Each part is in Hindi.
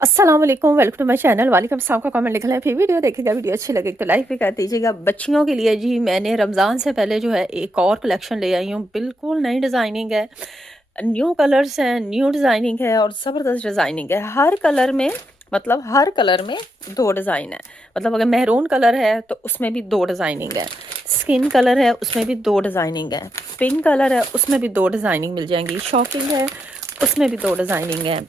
अस्सलाम वालेकुम, वेलकम टू माय चैनल। वालेकुम सलाम का कमेंट लिखा है, फिर वीडियो देखिएगा। वीडियो अच्छी लगे तो लाइक भी कर दीजिएगा। बच्चियों के लिए जी मैंने रमज़ान से पहले जो है एक और कलेक्शन ले आई हूँ। बिल्कुल नई डिज़ाइनिंग है, न्यू कलर्स हैं, न्यू डिज़ाइनिंग है और ज़बरदस्त डिज़ाइनिंग है। हर कलर में मतलब हर कलर में दो डिज़ाइन है। मतलब अगर मेहरून कलर है तो उसमें भी दो डिज़ाइनिंग है, स्किन कलर है उसमें भी दो डिज़ाइनिंग है, पिंक कलर है उसमें भी दो डिज़ाइनिंग मिल जाएंगी, शॉकिंग है उसमें भी दो डिज़ाइनिंग है।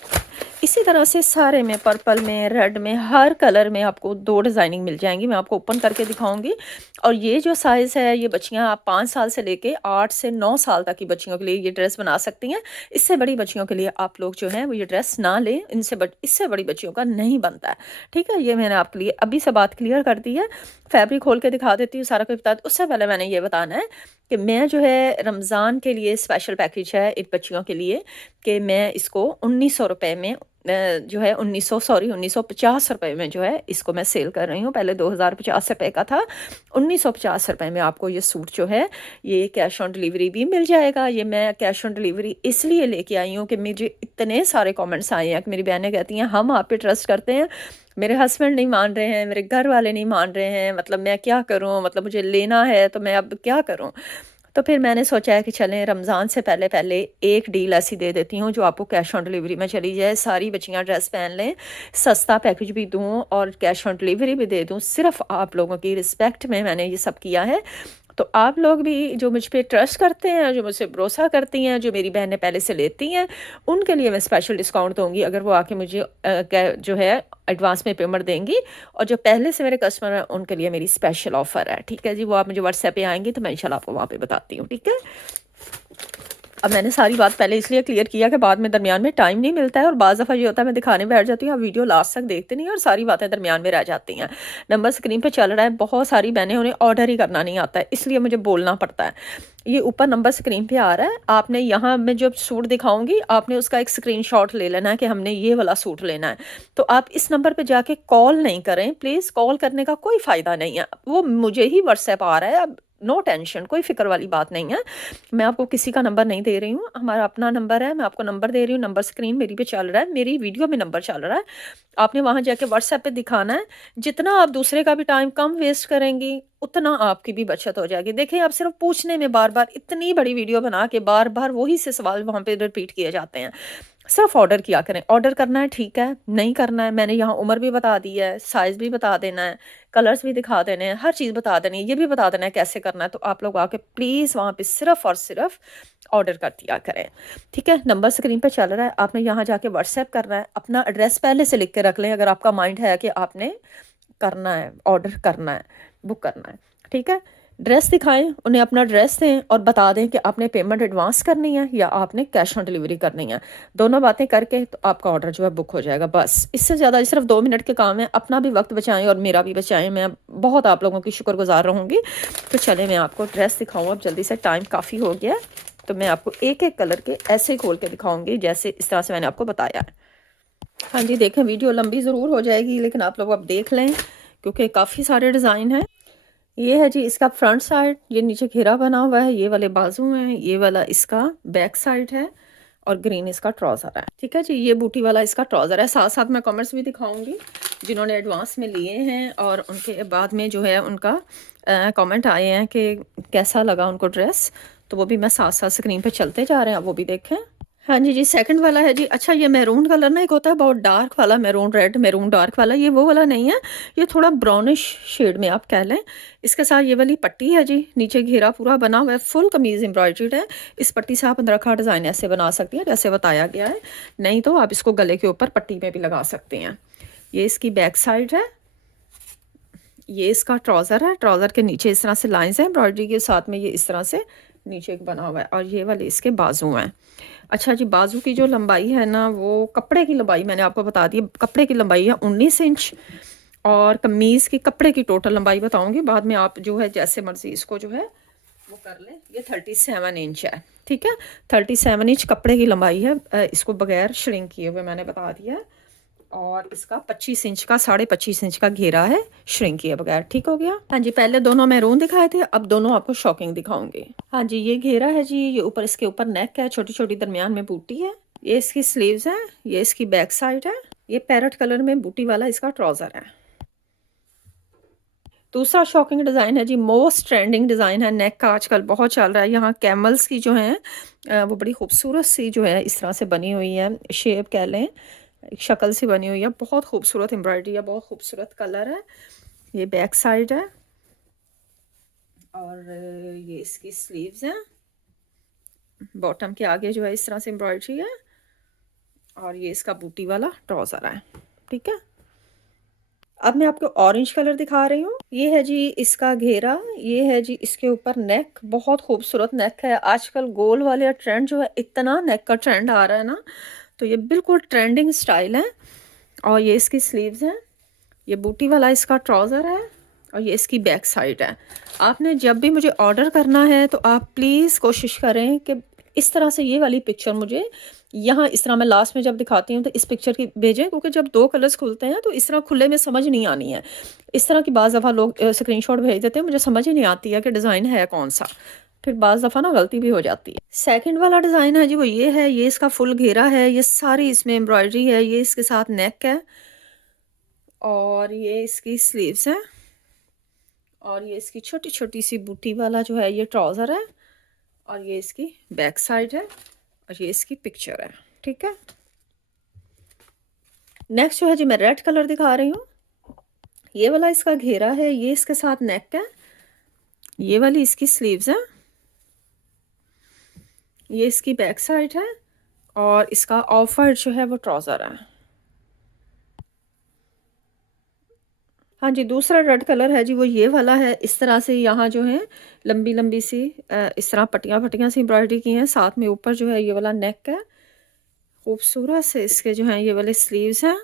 इसी तरह से सारे में, पर्पल में, रेड में, हर कलर में आपको दो डिज़ाइनिंग मिल जाएंगी। मैं आपको ओपन करके दिखाऊंगी। और ये जो साइज़ है, ये बच्चियां आप 5 साल से लेके 8 से 9 साल तक की बच्चियों के लिए ये ड्रेस बना सकती हैं। इससे बड़ी बच्चियों के लिए आप लोग जो है वो ये ड्रेस ना लें, इससे बड़ी बच्चियों का नहीं बनता है। ठीक है, ये मैंने आपके लिए अभी से बात क्लियर कर दी है। फैब्रिक खोल के दिखा देती हूँ, सारा कुछ बता। उससे पहले मैंने ये बताना है कि मैं जो है रमज़ान के लिए स्पेशल पैकेज है इन बच्चियों के लिए, कि मैं इसको 1900 रुपये में जो है 1950 रुपये में जो है इसको मैं सेल कर रही हूँ। पहले 2050 रुपये का था, 1950 रुपये में आपको ये सूट जो है ये कैश ऑन डिलीवरी भी मिल जाएगा। ये मैं कैश ऑन डिलीवरी इसलिए लेके आई हूँ कि मुझे इतने सारे कमेंट्स आए हैं कि मेरी बहनें कहती हैं हम आप पे ट्रस्ट करते हैं, मेरे हस्बैंड नहीं मान रहे हैं, मेरे घर वाले नहीं मान रहे हैं, मतलब मैं क्या करूँ, मतलब मुझे लेना है तो मैं अब क्या करूँ। तो फिर मैंने सोचा है कि चलें रमज़ान से पहले पहले एक डील ऐसी दे देती हूँ जो आपको कैश ऑन डिलीवरी में चली जाए। सारी बच्चियाँ ड्रेस पहन लें, सस्ता पैकेज भी दूँ और कैश ऑन डिलीवरी भी दे दूँ। सिर्फ आप लोगों की रिस्पेक्ट में मैंने ये सब किया है। तो आप लोग भी जो मुझ पे ट्रस्ट करते हैं, जो मुझसे भरोसा करती हैं, जो मेरी बहनें पहले से लेती हैं, उनके लिए मैं स्पेशल डिस्काउंट दूँगी अगर वो आके मुझे जो है एडवांस में पेमेंट देंगी। और जो पहले से मेरे कस्टमर हैं उनके लिए मेरी स्पेशल ऑफ़र है। ठीक है जी, वो आप मुझे व्हाट्सएप पे आएंगी तो मैं इंशाल्लाह आपको वहाँ पे बताती हूँ। ठीक है, अब मैंने सारी बात पहले इसलिए क्लियर किया कि बाद में दरमियान में टाइम नहीं मिलता है और बाज़ दफ़ा ये होता है मैं दिखाने बैठ जाती हूँ, आप वीडियो लास्ट तक देखते नहीं और सारी बातें दरमियान में रह जाती हैं। नंबर स्क्रीन पे चल रहा है, बहुत सारी बहनें उन्हें ऑर्डर ही करना नहीं आता है, इसलिए मुझे बोलना पड़ता है। ये ऊपर नंबर स्क्रीन पे आ रहा है, आपने यहाँ मैं जो सूट दिखाऊंगी आपने उसका एक स्क्रीनशॉट ले लेना है कि हमने ये वाला सूट लेना है। तो आप इस नंबर पे जाके कॉल नहीं करें प्लीज़, कॉल करने का कोई फ़ायदा नहीं है, वो मुझे ही व्हाट्सएप आ रहा है। अब नो टेंशन, कोई फिक्र वाली बात नहीं है। मैं आपको किसी का नंबर नहीं दे रही हूँ, हमारा अपना नंबर है, मैं आपको नंबर दे रही हूँ। नंबर स्क्रीन मेरी पे चल रहा है, मेरी वीडियो में नंबर चल रहा है, आपने वहाँ जाके व्हाट्सएप पे दिखाना है। जितना आप दूसरे का भी टाइम कम वेस्ट करेंगी उतना आपकी भी बचत हो जाएगी। देखिए आप सिर्फ पूछने में बार बार इतनी बड़ी वीडियो बना के बार बार वही से सवाल वहाँ पे रिपीट किए जाते हैं। सिर्फ ऑर्डर किया करें, ऑर्डर करना है ठीक है, नहीं करना है मैंने यहाँ उम्र भी बता दी है, साइज़ भी बता देना है, कलर्स भी दिखा देने हैं, हर चीज़ बता देनी है, ये भी बता देना है कैसे करना है। तो आप लोग आके प्लीज़ वहाँ पे सिर्फ और सिर्फ ऑर्डर कर दिया करें। ठीक है, नंबर स्क्रीन पे चल रहा है, आपने यहाँ जाके व्हाट्सएप करना है, अपना एड्रेस पहले से लिख के रख लें अगर आपका माइंड है कि आपने करना है, ऑर्डर करना है, बुक करना है। ठीक है, ड्रेस दिखाएं, उन्हें अपना ड्रेस दें और बता दें कि आपने पेमेंट एडवांस करनी है या आपने कैश ऑन डिलीवरी करनी है। दोनों बातें करके तो आपका ऑर्डर जो है बुक हो जाएगा। बस इससे ज़्यादा सिर्फ 2 मिनट के काम है, अपना भी वक्त बचाएं और मेरा भी बचाएं, मैं बहुत आप लोगों की शुक्रगुजार रहूँगी। तो चले मैं आपको ड्रेस दिखाऊँ अब जल्दी से, टाइम काफ़ी हो गया है। तो मैं आपको एक एक कलर के ऐसे ही खोल के दिखाऊँगी जैसे इस तरह से मैंने आपको बताया है। हाँ जी, देखें वीडियो लंबी ज़रूर हो जाएगी लेकिन आप लोग अब देख लें क्योंकि काफ़ी सारे डिज़ाइन हैं। ये है जी इसका फ्रंट साइड, ये नीचे घेरा बना हुआ है, ये वाले बाजू हैं, ये वाला इसका बैक साइड है और ग्रीन इसका ट्राउज़र है। ठीक है जी, ये बूटी वाला इसका ट्राउज़र है। साथ साथ मैं कमेंट्स भी दिखाऊंगी जिन्होंने एडवांस में लिए हैं और उनके बाद में जो है उनका कमेंट आए हैं कि कैसा लगा उनको ड्रेस, तो वो भी मैं साथ साथ स्क्रीन पे चलते जा रहे हैं, वो भी देखें। हाँ जी जी, सेकंड वाला है जी। अच्छा, ये मैरून कलर ना एक होता है बहुत डार्क वाला, मैरून रेड, मैरून डार्क वाला, ये वो वाला नहीं है, ये थोड़ा ब्राउनिश शेड में आप कह लें। इसके साथ ये वाली पट्टी है जी, नीचे घेरा पूरा बना हुआ है, फुल कमीज एम्ब्रॉयडर्ड है। इस पट्टी से आप अंदरखा डिज़ाइन ऐसे बना सकती हैं जैसे बताया गया है, नहीं तो आप इसको गले के ऊपर पट्टी में भी लगा सकते हैं। ये इसकी बैक साइड है, ये इसका ट्राउज़र है, ट्राउज़र के नीचे इस तरह से लाइंस हैं एम्ब्रॉयडरी के साथ में, ये इस तरह से नीचे एक बना हुआ है और ये वाले इसके बाजू हैं। अच्छा जी, बाजू की जो लंबाई है ना, वो कपड़े की लंबाई मैंने आपको बता दी, कपड़े की लंबाई है 19 इंच और कमीज़ की कपड़े की टोटल लंबाई बताऊंगी बाद में, आप जो है जैसे मर्जी इसको जो है वो कर लें। ये 37 इंच है। ठीक है, 37 इंच कपड़े की लंबाई है, इसको बगैर श्रिंक किए हुए मैंने बता दिया है। और इसका 25 इंच का 25.5 इंच का घेरा है, श्रिंक किए बगैर। ठीक हो गया। हाँ जी, पहले दोनों मैरून दिखाए थे, अब दोनों आपको शॉकिंग दिखाऊंगी। हाँ जी, ये घेरा है जी, ये ऊपर इसके ऊपर नेक है, छोटी छोटी दरमियान में बूटी है, ये इसकी स्लीव्स है, ये इसकी बैक साइड है, ये पैरट कलर में बूटी वाला इसका ट्राउज़र है। दूसरा शॉकिंग डिज़ाइन है जी, मोस्ट ट्रेंडिंग डिज़ाइन है, नेक का आजकल बहुत चल रहा है। यहाँ कैमल्स की जो हैं वो बड़ी खूबसूरत सी जो है इस तरह से बनी हुई है, शेप कह लें, एक शक्ल सी बनी हुई है, बहुत खूबसूरत एम्ब्रॉयडरी है, बहुत खूबसूरत कलर है। ये बैक साइड है और ये इसकी स्लीव्स हैं, बॉटम के आगे जो है इस तरह से एम्ब्रॉयडरी है और ये इसका बूटी वाला ट्राउज़र है। ठीक है, अब मैं आपको ऑरेंज कलर दिखा रही हूँ। ये है जी इसका घेरा, ये है जी इसके ऊपर नेक, बहुत खूबसूरत नेक है। आजकल गोल वाले ट्रेंड जो है, इतना नेक का ट्रेंड आ रहा है ना, तो ये बिल्कुल ट्रेंडिंग स्टाइल है। और ये इसकी स्लीव्स हैं, ये बूटी वाला इसका ट्राउज़र है और ये इसकी बैक साइड है। आपने जब भी मुझे ऑर्डर करना है तो आप प्लीज़ कोशिश करें कि इस तरह से ये वाली पिक्चर मुझे यहाँ इस तरह मैं लास्ट में जब दिखाती हूँ तो इस पिक्चर की भेजें, क्योंकि जब दो कलर्स खुलते हैं तो इस तरह खुले में समझ नहीं आनी है। इस तरह की बाज़ दफ़ा लोग स्क्रीनशॉट भेज देते हैं, मुझे समझ ही नहीं आती है कि डिज़ाइन है कौन सा, फिर बाज़ दफ़ा ना गलती भी हो जाती है। सेकंड वाला डिज़ाइन है जी वो ये है, ये इसका फुल घेरा है, ये सारी इसमें एम्ब्रॉयडरी है, ये इसके साथ नेक है और ये इसकी स्लीव्स हैं और ये इसकी छोटी छोटी सी बूटी वाला जो है ये ट्राउज़र है और ये इसकी बैक साइड है और ये इसकी पिक्चर है। ठीक है, नेक्स्ट जो है जी मैं रेड कलर दिखा रही हूँ। ये वाला इसका घेरा है, ये इसके साथ नेक है, ये वाली इसकी स्लीव्स हैं, ये इसकी बैक साइड है और इसका ऑफ वाइट जो है वो ट्राउज़र है। हाँ जी, दूसरा रेड कलर है जी वो ये वाला है। इस तरह से यहाँ जो है लंबी लंबी सी इस तरह पट्टियाँ पट्टियाँ सी एम्ब्रॉयडरी की हैं, साथ में ऊपर जो है ये वाला नेक है, खूबसूरत से इसके जो हैं ये वाले स्लीव्स हैं,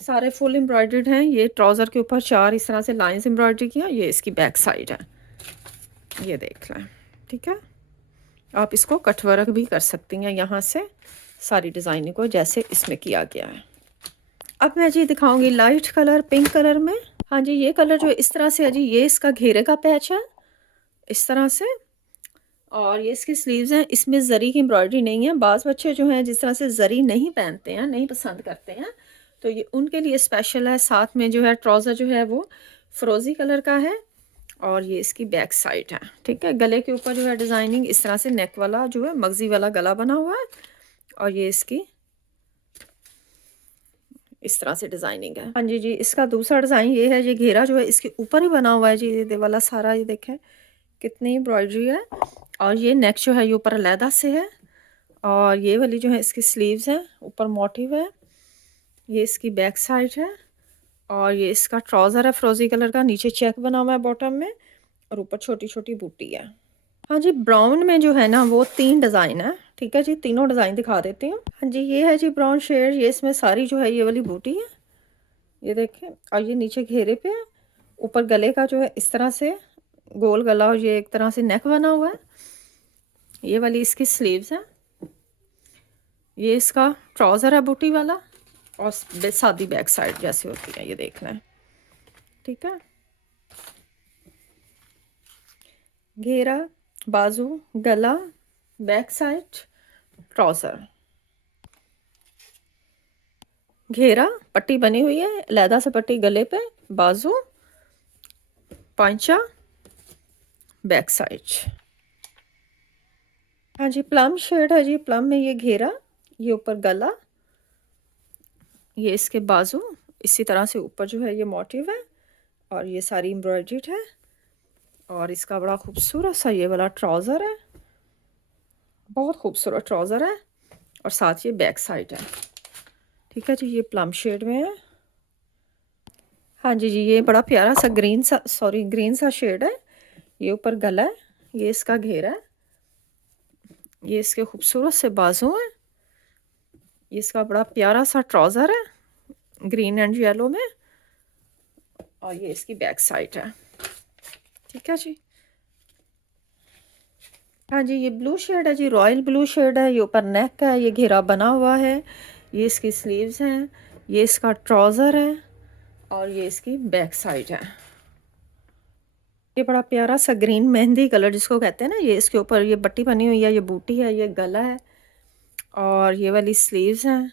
सारे फुल एम्ब्रॉयडर्ड हैं। ये ट्राउज़र के ऊपर 4 इस तरह से लाइंस एम्ब्रॉयडरी की हैं, ये इसकी बैक साइड है, ये देख लें। ठीक है, आप इसको कट वर्क भी कर सकती हैं यहाँ से सारी डिज़ाइनिंग को, जैसे इसमें किया गया है। अब मैं जी दिखाऊंगी लाइट कलर पिंक कलर में। हाँ जी, ये कलर जो इस तरह से है जी, ये इसका घेरे का पैच है इस तरह से और ये इसकी स्लीव्स हैं। इसमें ज़री की एम्ब्रॉयडरी नहीं है। बाज़ बच्चे जो हैं जिस तरह से ज़री नहीं पहनते हैं, नहीं पसंद करते हैं, तो ये उनके लिए स्पेशल है। साथ में जो है ट्राउज़र जो है वो फ़िरोज़ी कलर का है और ये इसकी बैक साइड है। ठीक है, गले के ऊपर जो है डिज़ाइनिंग इस तरह से नेक वाला जो है मगज़ी वाला गला बना हुआ है और ये इसकी इस तरह से डिज़ाइनिंग है। हाँ जी जी, इसका दूसरा डिज़ाइन ये है, ये घेरा जो है इसके ऊपर ही बना हुआ है जी, ये वाला सारा, ये देखें कितनी एम्ब्रॉयडरी है और ये नेक जो है ये ऊपर अलहदा से है और ये वाली जो है इसकी स्लीव्स हैं, ऊपर मोटिव है, ये इसकी बैक साइड है और ये इसका ट्राउज़र है फ़िरोज़ी कलर का, नीचे चेक बना हुआ है बॉटम में और ऊपर छोटी छोटी बूटी है। हाँ जी, ब्राउन में जो है ना वो 3 डिज़ाइन है। ठीक है जी, तीनों डिज़ाइन दिखा देती हूँ। हाँ जी, ये है जी ब्राउन शेड, ये इसमें सारी जो है ये वाली बूटी है, ये देखें, और ये नीचे घेरे पे है, ऊपर गले का जो है इस तरह से गोल गला और ये एक तरह से नेक बना हुआ है, ये वाली इसकी स्लीव्स है, ये इसका ट्राउज़र है बूटी वाला और सादी बैक साइड जैसी होती है, ये देखना है। ठीक है, घेरा, बाजू, गला, बैक साइड, ट्राउज़र, घेरा, पट्टी बनी हुई है, अलहदा से पट्टी गले पे, बाजू, पांचा, बैक साइड। हाँ जी, प्लम शेड है जी, प्लम में ये घेरा, ये ऊपर गला, ये इसके बाजू, इसी तरह से ऊपर जो है ये मोटिव है और ये सारी एम्ब्रॉयडर्ड है और इसका बड़ा खूबसूरत सा ये वाला ट्राउज़र है, बहुत खूबसूरत ट्राउज़र है और साथ ये बैक साइड है। ठीक है जी, ये प्लम शेड में है। हाँ जी जी, ये बड़ा प्यारा सा ग्रीन सा शेड है, ये ऊपर गला है, ये इसका घेरा है, ये इसके खूबसूरत से बाजू हैं, ये इसका बड़ा प्यारा सा ट्राउज़र है ग्रीन एंड येलो में और ये इसकी बैक साइड है। ठीक है जी, हाँ जी, ये ब्लू शेड है जी, रॉयल ब्लू शेड है, ये ऊपर नेक है, ये घेरा बना हुआ है, ये इसकी स्लीव्स हैं, ये इसका ट्राउज़र है और ये इसकी बैक साइड है। ये बड़ा प्यारा सा ग्रीन मेहंदी कलर जिसको कहते हैं ना, ये इसके ऊपर ये पट्टी बनी हुई है, ये बूटी है, ये गला है और ये वाली स्लीव्स हैं,